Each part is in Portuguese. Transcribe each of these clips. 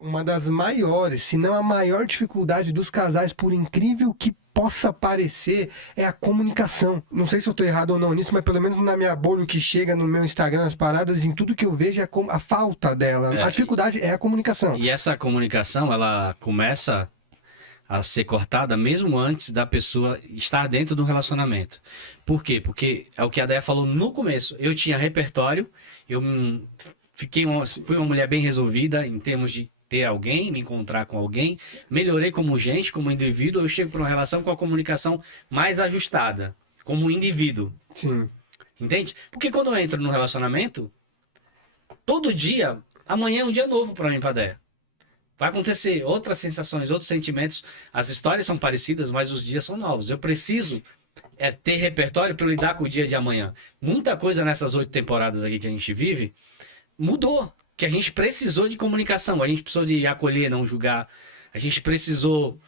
uma das maiores, se não a maior dificuldade dos casais, por incrível que possa parecer, é a comunicação. Não sei se eu tô errado ou não nisso, mas pelo menos na minha bolha, o que chega no meu Instagram, as paradas, em tudo que eu vejo é a falta dela. A dificuldade é a comunicação. E essa comunicação, ela começa a ser cortada mesmo antes da pessoa estar dentro do relacionamento. Por quê? Porque é o que a Déia falou no começo. Eu tinha repertório, eu fui uma mulher bem resolvida em termos de ter alguém, me encontrar com alguém, melhorei como gente, como indivíduo, eu chego para uma relação com a comunicação mais ajustada, como indivíduo. Sim. Entende? Porque quando eu entro no relacionamento, todo dia, amanhã é um dia novo para mim e para a Déia. Vai acontecer outras sensações, outros sentimentos. As histórias são parecidas, mas os dias são novos. Eu preciso ter repertório para lidar com o dia de amanhã. Muita coisa nessas 8 temporadas aqui que a gente vive mudou. Que a gente precisou de comunicação. A gente precisou de acolher, não julgar. A gente precisou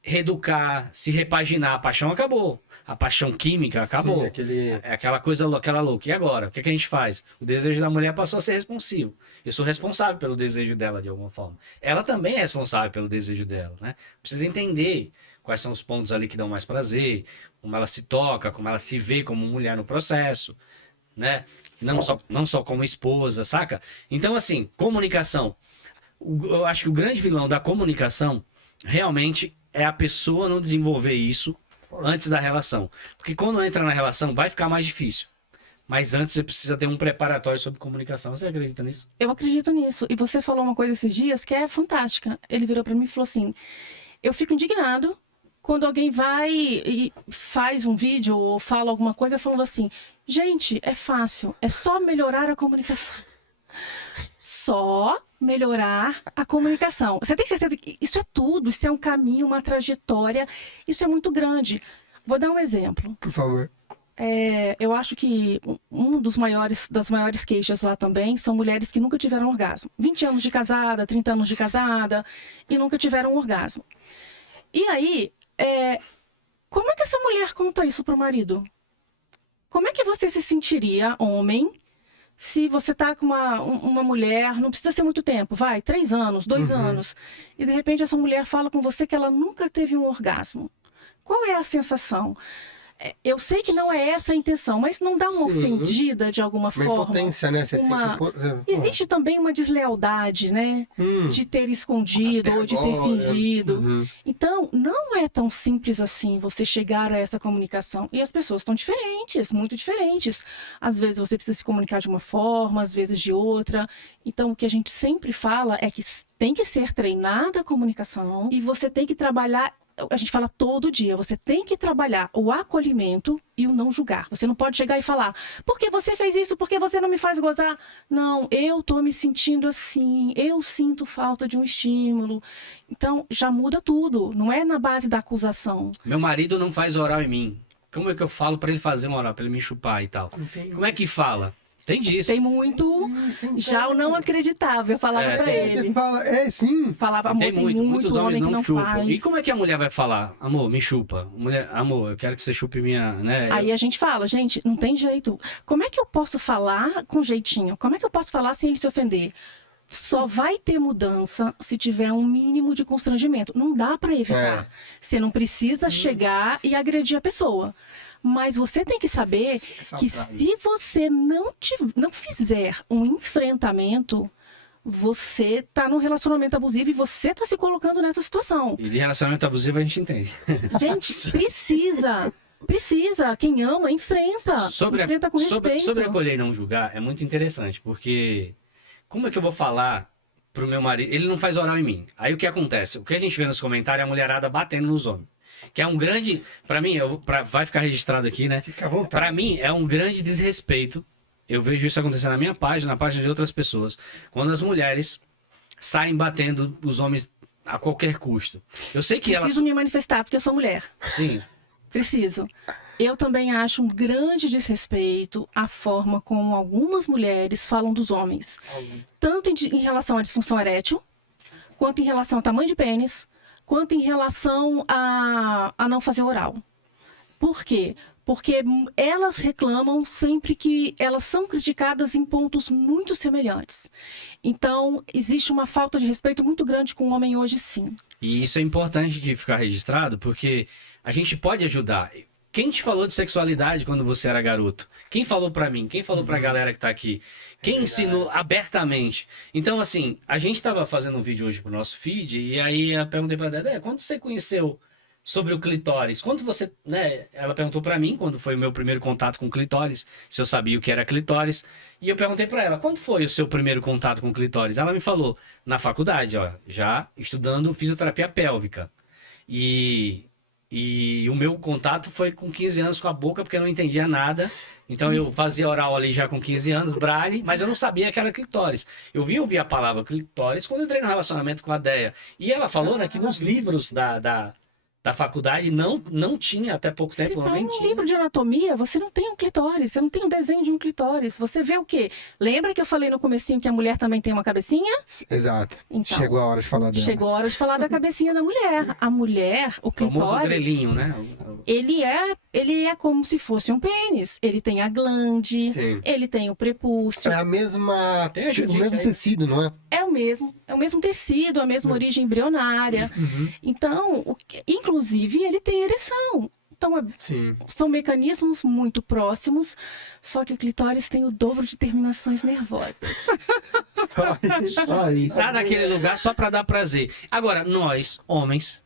reeducar, se repaginar. A paixão acabou. A paixão química acabou. Sim, É aquela coisa, aquela louca. E agora? O que a gente faz? O desejo da mulher passou a ser responsivo. Eu sou responsável pelo desejo dela, de alguma forma. Ela também é responsável pelo desejo dela, né? Precisa entender quais são os pontos ali que dão mais prazer, como ela se toca, como ela se vê como mulher no processo, né? Não só como esposa, saca? Então, assim, comunicação. Eu acho que o grande vilão da comunicação realmente é a pessoa não desenvolver isso antes da relação. Porque quando entra na relação vai ficar mais difícil. Mas antes você precisa ter um preparatório sobre comunicação. Você acredita nisso? Eu acredito nisso. E você falou uma coisa esses dias que é fantástica. Ele virou para mim e falou assim: eu fico indignado quando alguém vai e faz um vídeo ou fala alguma coisa falando assim: gente, é fácil, é só melhorar a comunicação. Só melhorar a comunicação. Você tem certeza que isso é tudo, isso é um caminho, uma trajetória, isso é muito grande. Vou dar um exemplo. Por favor. Eu acho que das maiores queixas lá também são mulheres que nunca tiveram orgasmo. 20 anos de casada, 30 anos de casada e nunca tiveram orgasmo. E aí, como é que essa mulher conta isso pro marido? Como é que você se sentiria, homem, se você tá com uma mulher, não precisa ser muito tempo, 3 anos, 2 anos, e de repente essa mulher fala com você que ela nunca teve um orgasmo. Qual é a sensação? Eu sei que não é essa a intenção, mas não dá uma ofendida de alguma forma? Uma impotência, né? Existe também uma deslealdade, né? De ter escondido até ou de ter fingido. Então, não é tão simples assim você chegar a essa comunicação. E as pessoas estão diferentes, muito diferentes. Às vezes você precisa se comunicar de uma forma, às vezes de outra. Então, o que a gente sempre fala é que tem que ser treinada a comunicação e você tem que trabalhar. A gente fala todo dia, você tem que trabalhar o acolhimento e o não julgar. Você não pode chegar e falar: por que você fez isso? Por que você não me faz gozar? Não, eu tô me sentindo assim, eu sinto falta de um estímulo. Então, já muda tudo, não é na base da acusação. Meu marido não faz oral em mim. Como é que eu falo pra ele fazer um oral, pra ele me chupar e tal? Como é que fala? Tem disso. Tem muito. Já eu não acreditava, eu falava pra ele. Sim. Falava: amor, tem muitos homens homem que não chupam. faz. E como é que a mulher vai falar? Amor, me chupa. Amor, eu quero que você chupe minha, né? Aí a gente fala: gente, não tem jeito. Como é que eu posso falar com jeitinho? Como é que eu posso falar sem ele se ofender? Só vai ter mudança se tiver um mínimo de constrangimento. Não dá pra evitar. Você não precisa chegar e agredir a pessoa. Mas você tem que saber que se você não fizer um enfrentamento, você tá num relacionamento abusivo e você tá se colocando nessa situação. E de relacionamento abusivo a gente entende. Gente, precisa. Quem ama, enfrenta. Enfrenta com respeito. Sobre acolher e não julgar, é muito interessante, porque como é que eu vou falar pro meu marido? Ele não faz oral em mim. Aí o que acontece? O que a gente vê nos comentários é a mulherada batendo nos homens. Que é um grande, pra mim, vai ficar registrado aqui, né? Fica à vontade. Pra mim, é um grande desrespeito. Eu vejo isso acontecer na minha página, na página de outras pessoas. Quando as mulheres saem batendo os homens a qualquer custo. Eu sei que Preciso me manifestar, porque eu sou mulher. Sim. Preciso. Eu também acho um grande desrespeito a forma como algumas mulheres falam dos homens. Tanto em relação à disfunção erétil, quanto em relação ao tamanho de pênis, quanto em relação a não fazer oral. Por quê? Porque elas reclamam sempre que elas são criticadas em pontos muito semelhantes. Então, existe uma falta de respeito muito grande com o homem hoje, sim. E isso é importante que ficar registrado, porque a gente pode ajudar. Quem te falou de sexualidade quando você era garoto? Quem falou pra mim? Quem falou pra galera que tá aqui? Quem ensinou abertamente? Então, assim, a gente tava fazendo um vídeo hoje pro nosso feed, e aí eu perguntei pra Dedé, quando você conheceu sobre o clitóris? Quando você, né? Ela perguntou pra mim, quando foi o meu primeiro contato com o clitóris, se eu sabia o que era clitóris. E eu perguntei pra ela, quando foi o seu primeiro contato com o clitóris? Ela me falou, na faculdade, ó, já estudando fisioterapia pélvica. E o meu contato foi com 15 anos com a boca, porque eu não entendia nada. Então eu fazia oral ali já com 15 anos, braille, mas eu não sabia que era clitóris. Eu vim ouvir a palavra clitóris quando eu entrei no relacionamento com a Deia. E ela falou, né, que nos livros da faculdade não tinha, até pouco tempo, Se não vai nem num tinha. livro de anatomia, você não tem um clitóris, você não tem um desenho de um clitóris. Você vê o quê? Lembra que eu falei no comecinho que a mulher também tem uma cabecinha? Exato. Então, Chegou a hora de falar dela. Chegou a hora de falar da cabecinha da mulher. A mulher, o O famoso clitóris, grelhinho, né? ele é como se fosse um pênis. Ele tem a glande, Sim. ele tem o prepúcio. É a mesma... Tem a Judite o mesmo aí. tecido, não é? É o mesmo tecido, a mesma origem embrionária. Então, inclusive, ele tem ereção. Então, Sim. são mecanismos muito próximos, só que o clitóris tem o dobro de terminações nervosas. Só isso. Tá naquele lugar só pra dar prazer. Agora, nós, homens,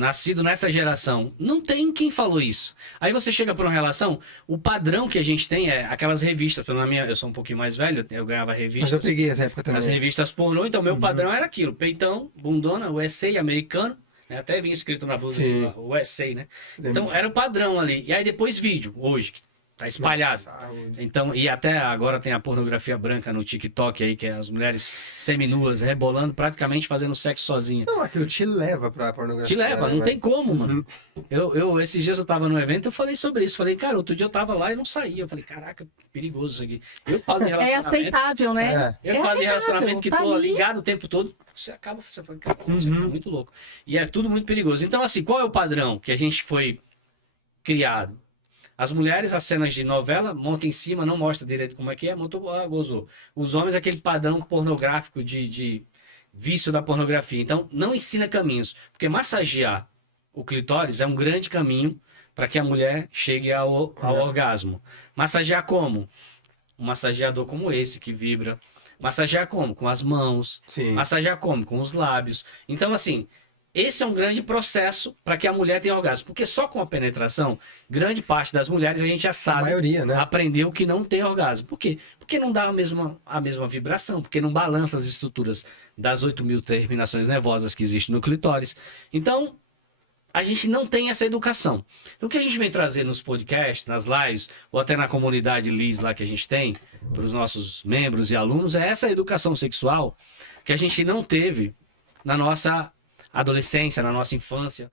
nascido nessa geração, não tem quem falou isso. Aí você chega pra uma relação, o padrão que a gente tem é aquelas revistas. Na minha, eu sou um pouquinho mais velho, eu ganhava Mas eu revistas. peguei essa época também. As revistas pornô, então meu padrão era aquilo, peitão, bundona, USA americano, né? Até vinha escrito na blusa, Sim. USA, né? Então era o padrão ali. E aí depois vídeo, hoje, que tá espalhado. Então, e até agora tem a pornografia branca no TikTok aí, que é as mulheres seminuas rebolando, praticamente fazendo sexo sozinha. Não, aquilo te leva pra pornografia. Te leva, não né? tem como, mano. Esses dias eu tava no evento, eu falei sobre isso. Falei, cara, outro dia eu tava lá e não saía. Eu falei, caraca, perigoso isso aqui. Eu falo de É relacionamento. aceitável, né? É. Eu É falo de aceitável, relacionamento que tá tô ali. ligado o tempo todo. Você fala, cara, isso aqui é muito louco. E é tudo muito perigoso. Então, assim, qual é o padrão que a gente foi criado? As mulheres, as cenas de novela, monta em cima, não mostra direito como é que é, montou, gozou. Os homens, aquele padrão pornográfico de vício da pornografia. Então, não ensina caminhos. Porque massagear o clitóris é um grande caminho para que a mulher chegue ao orgasmo. Massagear como? Um massageador como esse, que vibra. Massagear como? Com as mãos. Sim. Massagear como? Com os lábios. Então, assim, esse é um grande processo para que a mulher tenha orgasmo. Porque só com a penetração, grande parte das mulheres a gente já A sabe, maioria, né? aprendeu que não tem orgasmo. Por quê? Porque não dá a mesma vibração, porque não balança as estruturas das 8.000 terminações nervosas que existem no clitóris. Então, a gente não tem essa educação. Então, o que a gente vem trazer nos podcasts, nas lives, ou até na comunidade LIS lá que a gente tem, para os nossos membros e alunos, é essa educação sexual que a gente não teve na nossa adolescência, na nossa infância.